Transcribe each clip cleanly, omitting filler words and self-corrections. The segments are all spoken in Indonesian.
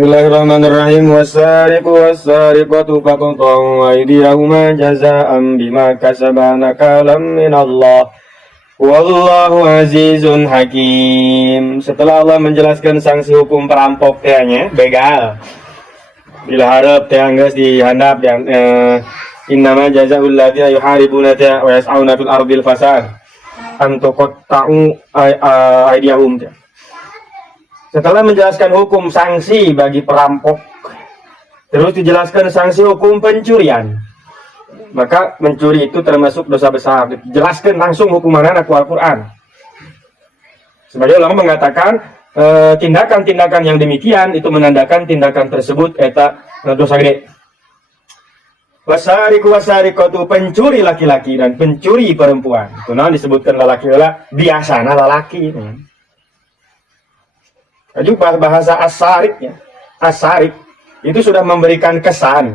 Bismillahirrahmanirrahim. Wassariqu wassariqatu faqta'u aydiyahuma jazaa'an bima kasaba nakalam minallah. Wallahu azizun hakim. Setelah Allah menjelaskan sanksi hukum perampok tehnya begal. Bila harap teh geus dihandap yang innama jazaa'ul ladzina yuharibuna wa yas'auna fil ardil fasad an tuqatta'u aydiyahum. Setelah menjelaskan hukum sanksi bagi perampok, terus dijelaskan sanksi hukum pencurian. Maka mencuri itu termasuk dosa besar. Dijelaskan langsung hukuman anak Al-Quran. Sebagai ulama mengatakan tindakan-tindakan yang demikian itu menandakan tindakan tersebut eta dosa gede. Wasariku wasarikotu, pencuri laki-laki dan pencuri perempuan. Itu disebutkan laki-laki, biasanya laki. Juga bahasa as-sarik ya. As-sarik itu sudah memberikan kesan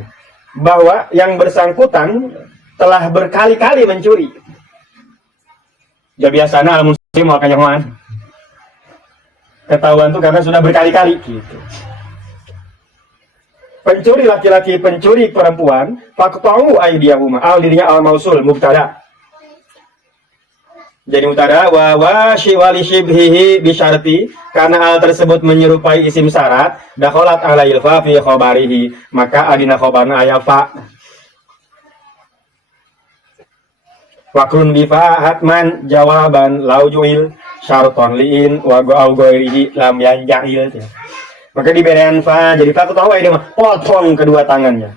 bahwa yang bersangkutan telah berkali-kali mencuri. Ya biasanya al-muslim mau kanyahoan. Ketahuan tuh karena sudah berkali-kali gitu. Pencuri laki-laki, pencuri perempuan, faqta'u aydiyahuma. Dirinya al-mausul mubtada. Jadi mubtada wa wali shibhihi bisyarti, karena hal tersebut menyerupai isim syarat, dakhalat alail fa fi khabarihi, maka adina khabarna aya fa. Wa kun bi fa hatman jawaban laujuil syarton liin wa ghairihi lam yanja'il. Maka diberikan fa, jadi tak tahu ini mah potong kedua tangannya.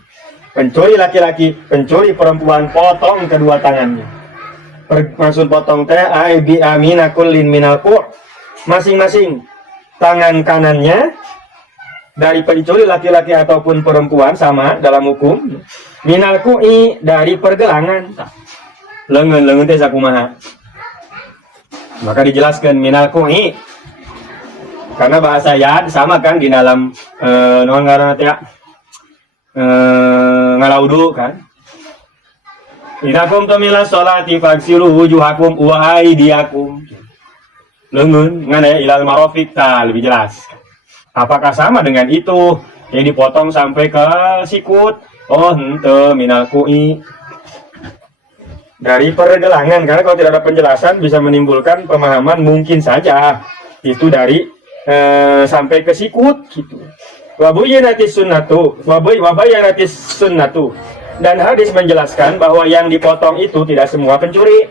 Pencuri laki-laki, pencuri perempuan, potong kedua tangannya. Maksud potong teh ai bi amina kullin minal qur, masing-masing tangan kanannya dari pencuri laki-laki ataupun perempuan sama dalam hukum. Minal qui, dari pergelangan lengan teh sakumaha. Maka dijelaskan minal qui karena bahasa yad sama kan di dalam non ngaranna teh ngalaudu kan. Idza qumtum ila sholati faghsilu wujuhakum wa aydiyakum. Lengan ngana ilal marafiq, lebih jelas. Apakah sama dengan itu yang dipotong sampai ke sikut? Oh, henteu minal qui. Dari pergelangan, karena kalau tidak ada penjelasan bisa menimbulkan pemahaman mungkin saja itu dari sampai ke sikut gitu. Wa bayyanatis sunnatu wa bayyanatis sunnatu. Dan hadis menjelaskan bahwa yang dipotong itu tidak semua pencuri.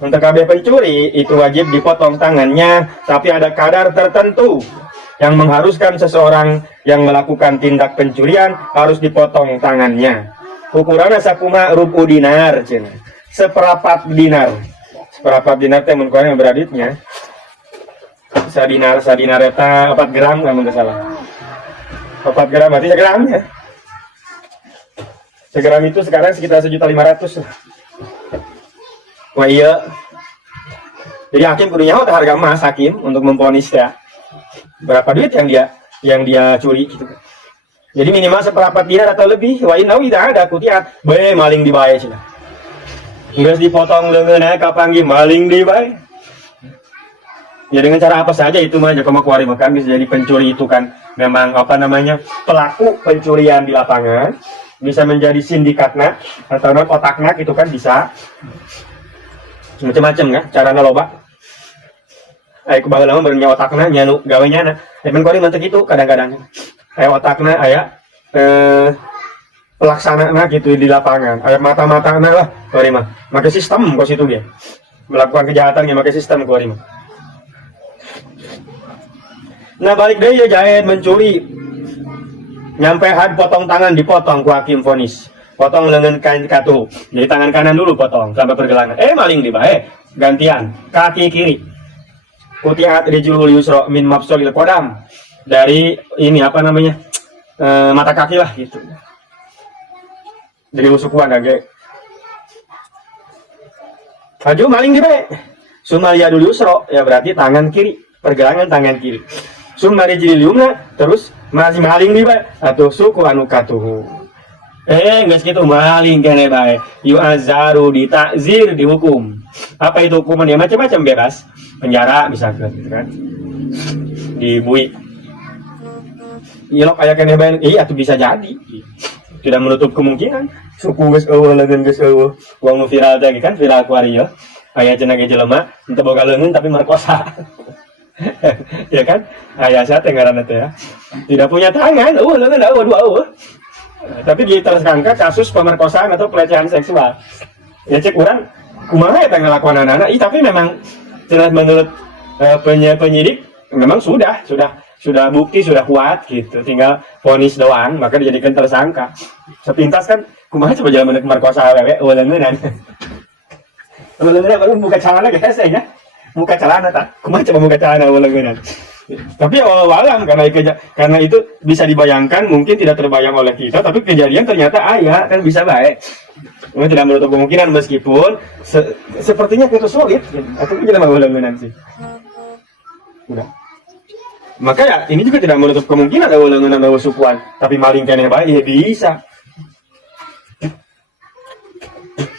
Untuk KB pencuri itu wajib dipotong tangannya, tapi ada kadar tertentu yang mengharuskan seseorang yang melakukan tindak pencurian harus dipotong tangannya. Ukurannya sakuma rubu dinar, seperempat dinar. Seperempat dinar teh mengkurannya beraditnya. Sadinar eta 4 gram kalau tidak salah. 4 gram berarti segram ya. Segram itu sekarang sekitar 1.500.000 lah. Wah iya. Jadi hakim kudu nyawa harga emas hakim untuk memvonis ya. Berapa duit yang dia curi gitu. Jadi minimal seperempat dinar atau lebih. Wa innahu idza ada kutiat bae maling dibae cenah. Geus dipotong leungeunna kapanggih maling dibae. Ya dengan cara apa saja itu mah jakoma kuari makan bisa jadi pencuri itu kan memang pelaku pencurian di lapangan. Bisa menjadi sindikatna atau otakna itu kan bisa macam-macam kan carana loba. Aya kubaheula mah beurang otakna nyanu gawenyana. Tapi kori mantek itu kadang-kadang aya otakna aya pelaksanana gitu di lapangan. Aya mata-matana lah kori mah. Make sistem kos itu dia. Melakukan kejahatan yang make sistem kori mah. Nah balik deui ya jahit mencuri. Nyampe had potong tangan dipotong ku hakim vonis. Potong lengan kain katu. Jadi tangan kanan dulu potong sampai pergelangan. Maling dibae. Gantian kaki kiri. Kutiat rijlul yusra min mafsolil qadam. Dari ini mata kaki lah gitu. Dari usukuanage. Haju maling dibae. Sumal yadul yusra ya berarti tangan kiri, pergelangan tangan kiri. Summa rijlil yumna terus masih maling di bae atau suku anu katuhu. Geus kitu maling kene bae. Yu'azzaru ditakzir dihukum. Apa itu hukuman? Ya macam-macam bebas. Penjara misalkan gitu kan. Dibui. ilok aya keneh bae iya atuh bisa jadi. Tidak menutup kemungkinan suku geus eueuh leungeun geus eueuh. Wong nu viral teh kan viral akuarium. Aya cenah ge jelema teu boga leungeun tapi merkosa. Ya kan? Aya asa teh ngaranna teh ya. Tidak punya tangan, leungeun dua eueuh. Tapi ditersangka kasus pemerkosaan atau pelecehan seksual. Ya cek urang kumaha eta ngalakuanana. Tapi memang cenah menurut penyidik memang sudah bukti sudah kuat gitu, tinggal vonis doang maka dijadikan tersangka. Sepintas kan kumaha coba jalan merkosa awewe leungeunnan. Leungeunnan baru buka celana guys ya. Buka celana tak. Kumaha coba buka celana leungeunnan. Tapi walau karena itu bisa dibayangkan, mungkin tidak terbayang oleh kita, tapi kejadian ternyata aya kan bisa baik. Tidak menutup kemungkinan meskipun sepertinya itu sulit. Atau kita mau leungeunnan sih. Udah. Maka ya ini juga tidak menutup kemungkinan ada leungeunnan ada sukuan, tapi maling keneh bae ya bisa.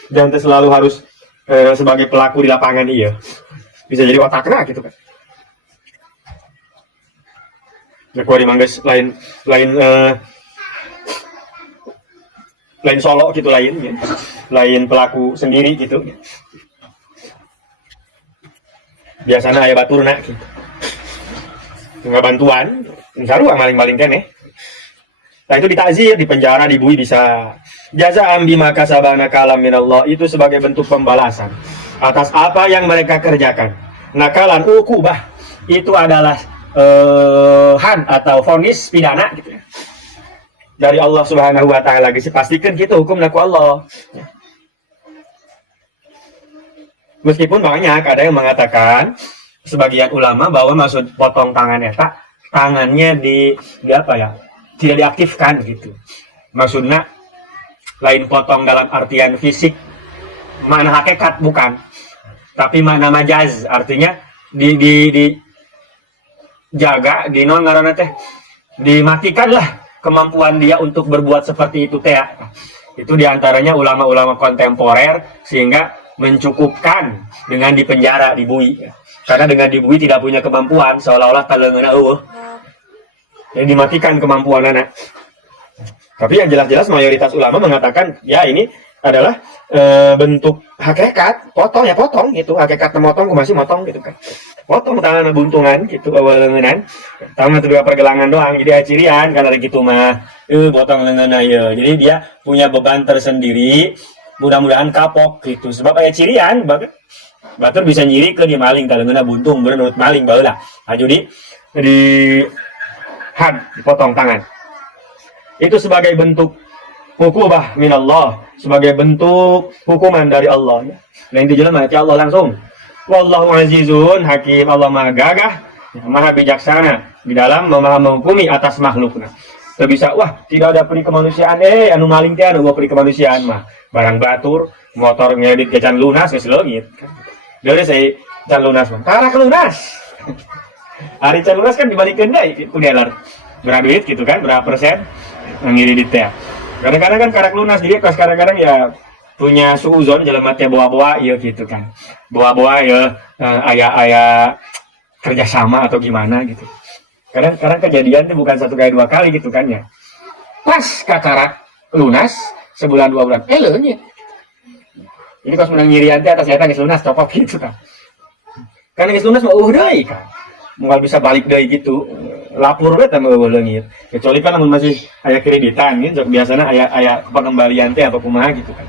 Jangan selalu harus sebagai pelaku di lapangan iya. Bisa jadi otakna gitu kan. Ya kuari mangges lain solo gitu lain ya. Lain pelaku sendiri gitu. Biasanya aya baturna gitu. Nggak bantuan, sarua maling-maling keneh. Nah itu ditakzir, di penjara, dibui bisa. Jaza'an bima kasabana kalam minallah, itu sebagai bentuk pembalasan atas apa yang mereka kerjakan. Nakalan ukubah itu adalah had atau vonis pidana gitu ya. Dari Allah Subhanahu wa taala geus pastikan gitu hukum laku Allah. Meskipun banyak ada yang mengatakan sebagian ulama bahwa maksud potong tangan eta tangannya di apa ya tidak diaktifkan gitu, maksudnya lain potong dalam artian fisik mana hakikat bukan, tapi mana majaz artinya di jaga di non ngaranna teh dimatikanlah kemampuan dia untuk berbuat seperti itu teh. Itu diantaranya ulama-ulama kontemporer sehingga mencukupkan dengan dipenjara dibui. Karena dengan dibui tidak punya kemampuan, seolah-olah talengana yang dimatikan kemampuan anak. Tapi yang jelas-jelas mayoritas ulama mengatakan, ya ini adalah bentuk hakikat, potong ya potong gitu, hakikat memotong masih motong gitu kan. Potong tangan buntungan gitu awal lengan, tangan itu pergelangan doang, jadi acirian kalau gitu mah, potong lengan aja. Jadi dia punya beban tersendiri, mudah-mudahan kapok gitu, sebab aya cirian banget. Batur bisa nyiri ke dia maling kalau ngena buntung menurut maling baheula. Aju di had dipotong tangan. Itu sebagai bentuk hukubah minallah, sebagai bentuk hukuman dari Allah. Lain dijelaskan oleh Allah langsung. Wallahu azizun hakim, Allah maha gagah, maha bijaksana di dalam menghukumi atas makhluknya. Teu bisa wah tidak ada peri kemanusiaan anu maling teh anu peri kemanusiaan mah. Barang batur, motor ngedit jajan lunas geus leungit. Dari saya can lunas mah. Karak lunas. Hari can lunas kan dibalikkeun deui ku dealer. Berapa duit gitu kan, berapa persen ngiri di teh. Kadang-kadang kan karak lunas jadi pas kadang-kadang ya punya suuzon jelema teh bawa-bawa ieu gitu kan. Bawa-bawa ya aya kerjasama atau gimana gitu. Kadang-kadang kejadian itu bukan 1 kali 2 kali gitu kan ya. Pas karak lunas sebulan 2 bulan. Leungit. Ini pas menang nyirian teh atas nyata geus lunas copot gitu kan. Karena geus lunas mah deui kan. Moal bisa balik deui gitu. Lapor we teh mah leungit. Kecuali kan mun masih aya kreditan gitu biasana aya pengembalian teh apa kumaha gitu kan.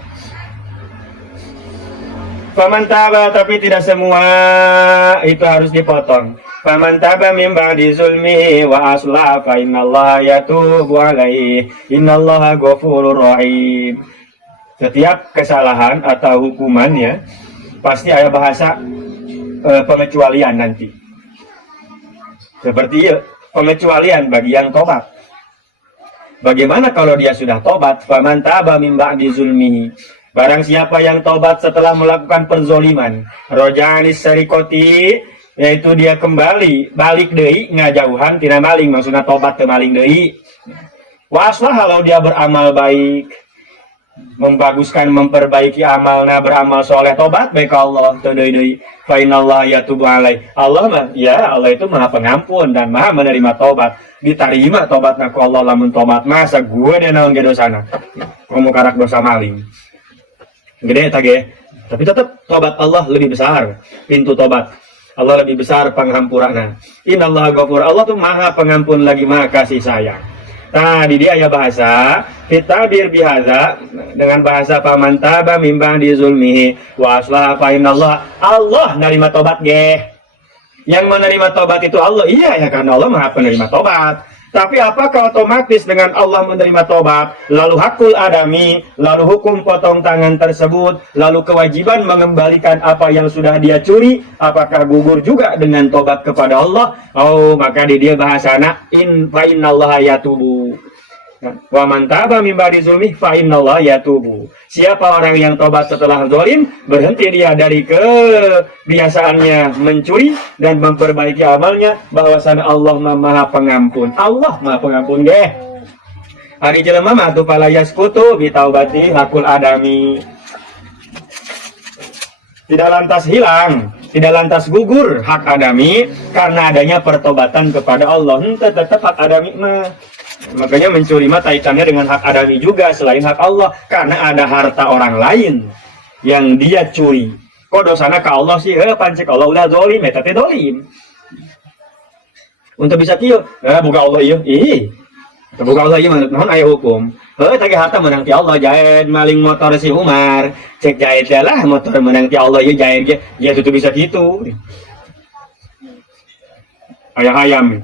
Faman taba, tapi tidak semua itu harus dipotong. Faman taba min ba'di zulmihi wa aslaha fa innallaha yatubu alaihi. Innallaha ghafurur rahim. Setiap kesalahan atau hukumannya pasti ada bahasa pengecualian nanti. Seperti pengecualian bagi yang tobat. Bagaimana kalau dia sudah tobat? Faman taba min ba'di zulmihi. Barang siapa yang tobat setelah melakukan perzoliman, rojanis sarikoti, yaitu dia kembali balik deui ngajauhan tina maling, maksudnya tobat teu maling deui. Wa aslah kalau dia beramal baik. membaguskan, memperbaiki amalna, beramal soleh, tobat baik Allah deui fa innallaha yatubu alai. Allah mah ya, Allah itu Maha Pengampun dan Maha menerima tobat. Diterima tobatna ku Allah lamun tobat masa gue deh naon ge dosana. Komo karak dosa maling. Gede eta ge. Tapi tetap tobat Allah lebih besar. Pintu tobat Allah lebih besar panghampurana. Innallaha ghafur. Allah tuh Maha Pengampun lagi Maha Kasih Sayang. Nah, di dia ya bahasa kita bihaza dengan bahasa paman taba mimba di zulmihi wa aslaha fa inallah. Allah nerima tobat ge. Yang menerima tobat itu Allah. Iya ya, karena Allah Maha Penerima tobat. Tapi apakah otomatis dengan Allah menerima tobat, lalu hakul adami, lalu hukum potong tangan tersebut, lalu kewajiban mengembalikan apa yang sudah dia curi, apakah gugur juga dengan tobat kepada Allah? Oh, maka di dia bahasana in fa innallaha yatubu. Wa man taba min ba'di zulmi fa innallaha yatubu. Siapa orang yang tobat setelah zalim, berhenti dia dari kebiasaannya mencuri dan memperbaiki amalnya, bahwasanya Allah Maha Pengampun. Allah Maha Pengampun ge. Ari jelema mah atuh pala yaskutu bi taubati hakul adami. Tidak lantas hilang, tidak lantas gugur hak adami karena adanya pertobatan kepada Allah. Tetap hak adami mah. Makanya mencuri mah kaitannya dengan hak adami juga selain hak Allah, karena ada harta orang lain yang dia curi. Kok dosana ke Allah sih? Pancek Allah ulah zolim, eta teh dolim. Untuk bisa kieu, buka Allah ieu. Buka Allah ieu mah naon aya hukum. Tadi harta menang ti Allah, jahed maling motor si Umar. Cek jahed lah motor menang ti Allah ieu jahed ge. Ya itu bisa kitu. Ayam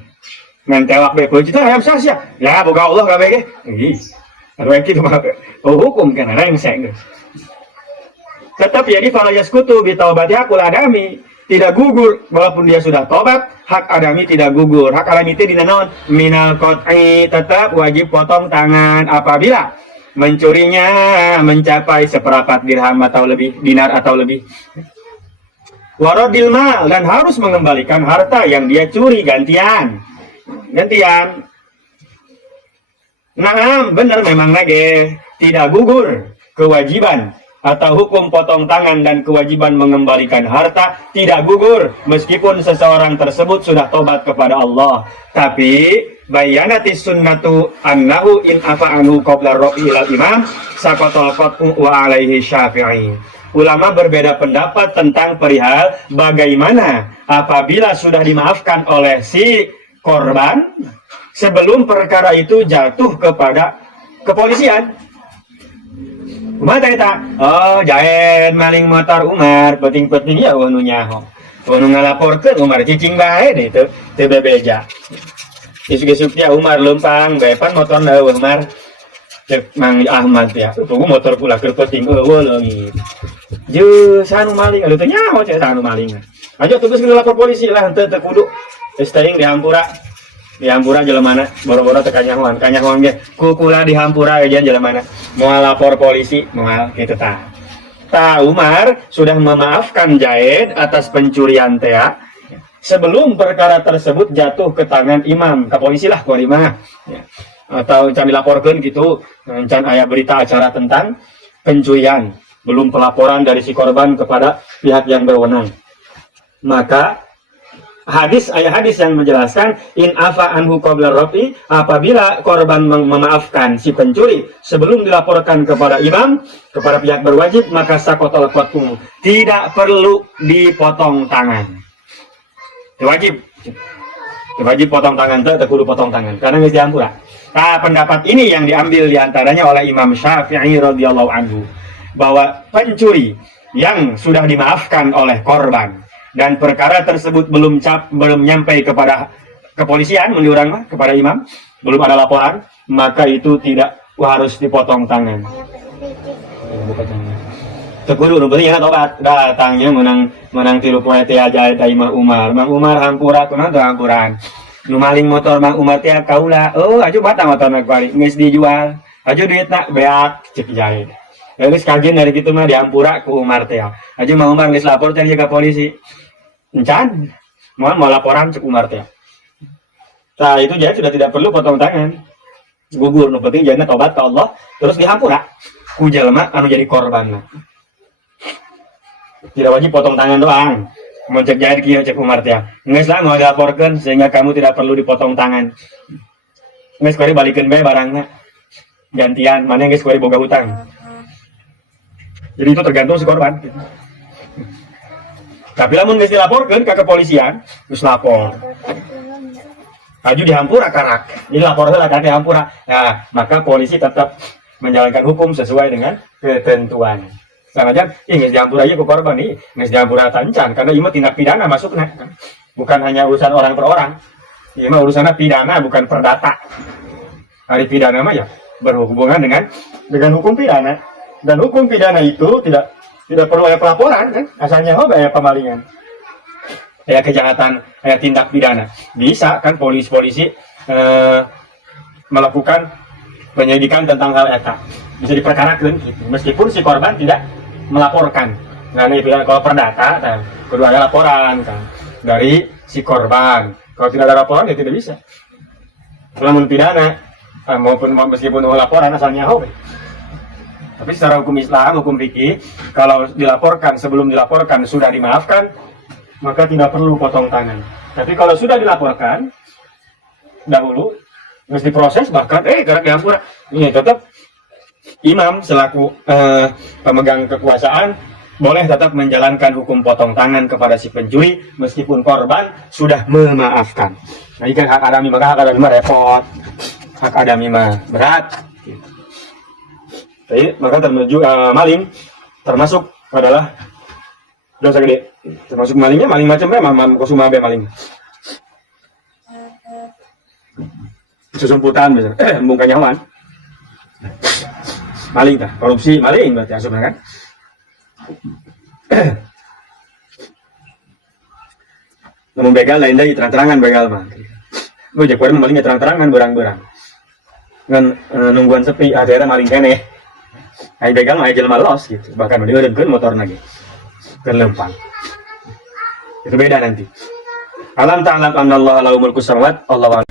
mentewak be peucita ayam sasya. Ya boga Allah kabeh ge. Atuh kitu mah hukum kana rengsek. Tetap jadi fala yaskutu bi taubati hakul adami, tidak gugur walaupun dia sudah tobat, hak adami tidak gugur. Hak adami itu dina naon? Minal qat'i, tetap wajib potong tangan apabila mencurinya mencapai seperempat dirham atau lebih, dinar atau lebih. Waradil mal, dan harus mengembalikan harta yang dia curi gantian. Nah, benar memang lagi tidak gugur kewajiban atau hukum potong tangan dan kewajiban mengembalikan harta tidak gugur meskipun seseorang tersebut sudah tobat kepada Allah. Tapi bayanatis sunnatu annahu in afa anhu qabla rafi ilal imam saqatal qat'u wa alaihi syafi'i. Ulama berbeda pendapat tentang perihal bagaimana apabila sudah dimaafkan oleh si korban sebelum perkara itu jatuh kepada kepolisian. Mata kita, oh jahen maling motor Umar, penting-penting ya wanu nyaho. Wanu ngalaporkeun Umar cicing bae deh itu, teu bebeja. Isuk-isuknya Umar lempang, bepan motorna Umar. Cek Mang Ahmad ya, tunggu motor pula keur penting eueuh leungit. Jeung sanu maling, atuh teh nyaho cek sanu maling. Aja tugas lapor polisi lah henteu teu kudu. String dihampura jelemana boro-boro teh kanyahoan ge kukula dihampura aja jelemana moal lapor polisi moal kitu tah. Umar sudah memaafkan Zaid atas pencurian teh sebelum perkara tersebut jatuh ke tangan imam, ke polisi lah mah ya. Atau can dilaporkeun gitu, can aya berita acara tentang pencurian, belum pelaporan dari si korban kepada pihak yang berwenang. Maka ayat hadis yang menjelaskan in afa anhu qabla rafi, apabila korban memaafkan si pencuri sebelum dilaporkan kepada imam, kepada pihak berwajib, maka saqatal qat'u, tidak perlu dipotong tangan. Wajib potong tangan, teu kudu potong tangan karena geus diampura. Pendapat ini yang diambil diantaranya oleh Imam Syafi'i radhiyallahu anhu, bahwa pencuri yang sudah dimaafkan oleh korban dan perkara tersebut belum nyampe kepada kepolisian, kepada imam, belum ada laporan, maka itu tidak harus dipotong tangan. Tekudu nu penting tobat, datangnya menang tilu poe teh aja Imam Umar. Mang Umar hampura kunaon teu hampuran. Nu maling motor Mang Umar teh kaula, aju bata motorna kuari geus dijual. Aju duitna beak cek Zaid. Geus kagen dari kitu mah dihampura ku Umar teh. Aju Mang Umar geus lapor teh ka polisi. Encan, mau laporan cek Umar teh. Itu jadi sudah tidak perlu potong tangan. Gugur, nu penting jangan tobat ke Allah terus dihampura. ku jelema anu jadi korban. Tidak wajib potong tangan doang. Mau cek jahit kieu cek Umar teh. Geus lah mau dilaporkeun sehingga kamu tidak perlu dipotong tangan. Geus kuari balikeun bae barangna. Gantian mana geus kuari boga hutang. Jadi itu tergantung si korban. Tapi lamun geus dilaporkeun ka kepolisian, geus lapor. Aju dihampura karak. Jadi lapor heula ka dihampura. Nah, maka polisi tetap menjalankan hukum sesuai dengan ketentuan. Sanajan geus dihampura ieu ku korban nih, geus dihampura tancan karena ieu mah tindak pidana masukna. Bukan hanya urusan orang per orang. Ieu mah urusanna pidana bukan perdata. Hari pidana mah ya berhubungan dengan hukum pidana. Dan hukum pidana itu tidak perlu ada pelaporan kan? Asalnya aya pemalingan. Ya kejahatan, ya tindak pidana. Bisa kan polisi melakukan penyidikan tentang hal eta. Bisa diperkarakan gitu. Meskipun si korban tidak melaporkan. Nah, ini kalau perdata, nah, kedua ada laporan kan dari si korban. Kalau tidak ada laporan ya tidak bisa. Namun pidana maupun meskipun laporan asalnya hobi. Tapi secara hukum Islam, hukum fikih, kalau dilaporkan sebelum dilaporkan sudah dimaafkan, maka tidak perlu potong tangan. Tapi kalau sudah dilaporkan dahulu, harus diproses bahkan karena dihampura, ini tetap imam selaku pemegang kekuasaan boleh tetap menjalankan hukum potong tangan kepada si pencuri meskipun korban sudah memaafkan. Nah, jika hak adami maka hak adami mah repot, hak adami mah berat. Jadi maka maling termasuk adalah dosa gede. Termasuk malingnya maling macam berapa? Kusuma be maling. Susumputan misalnya, embung kanyawan. Maling tah, korupsi maling berarti asupna kan? Namun begal lain dari terang-terangan begal mah. Gue jak kuari malingnya terang-terangan berang-berang. Ngan nungguan sepi akhirnya maling keneh. Ai begal mah jelema los gitu. Bahkan udah eureunkeun motor lagi. Kelempang. Itu beda nanti. Alam ta'lam annallaha lahu mulku samawati, Allahu